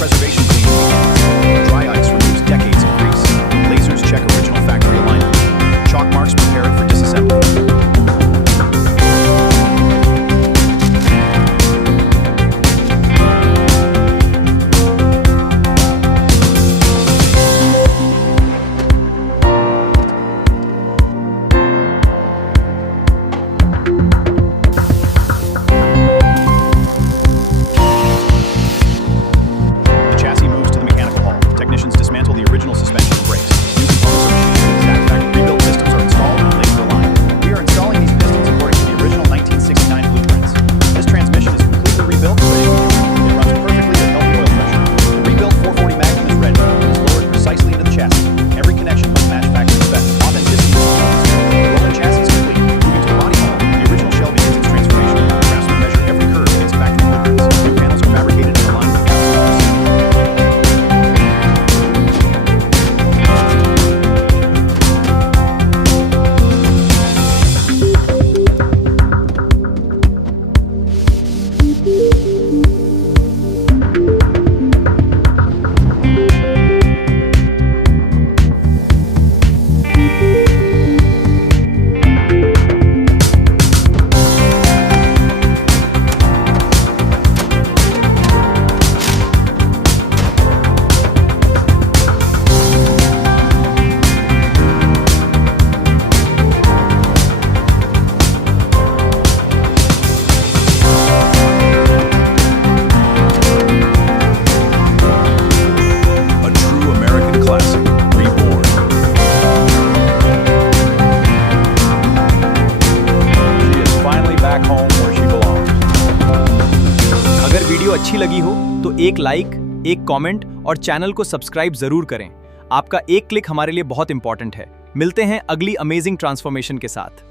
Preservation cleaning. Dry ice removes decades of grease. Lasers check original factory alignment. Chalk marks prepare it for disassembly. Technicians dismantle the original suspension and brakes. New components are machined. Exact factory rebuilt systems are installed and laser aligned. We are installing these pistons according to the original 1969 blueprints. This transmission is completely rebuilt and ready to use. It runs perfectly with healthy oil pressure. The rebuilt 440 Magnum is ready and is lowered precisely into the chassis. Every connection must match factory spec. Authenticity is key. Rolling chassis complete. Moving to the body hull, the original shell begins its transformation. Craftsmen measure every curve against factory blueprints. New panels are fabricated and aligned with customers. अगर video अच्छी लगी हो तो एक like, एक comment और channel को subscribe जरूर करें। आपका एक क्लिक हमारे लिए बहुत इंपॉर्टेंट है। मिलते हैं अगली अमेजिंग ट्रांसफॉर्मेशन के साथ।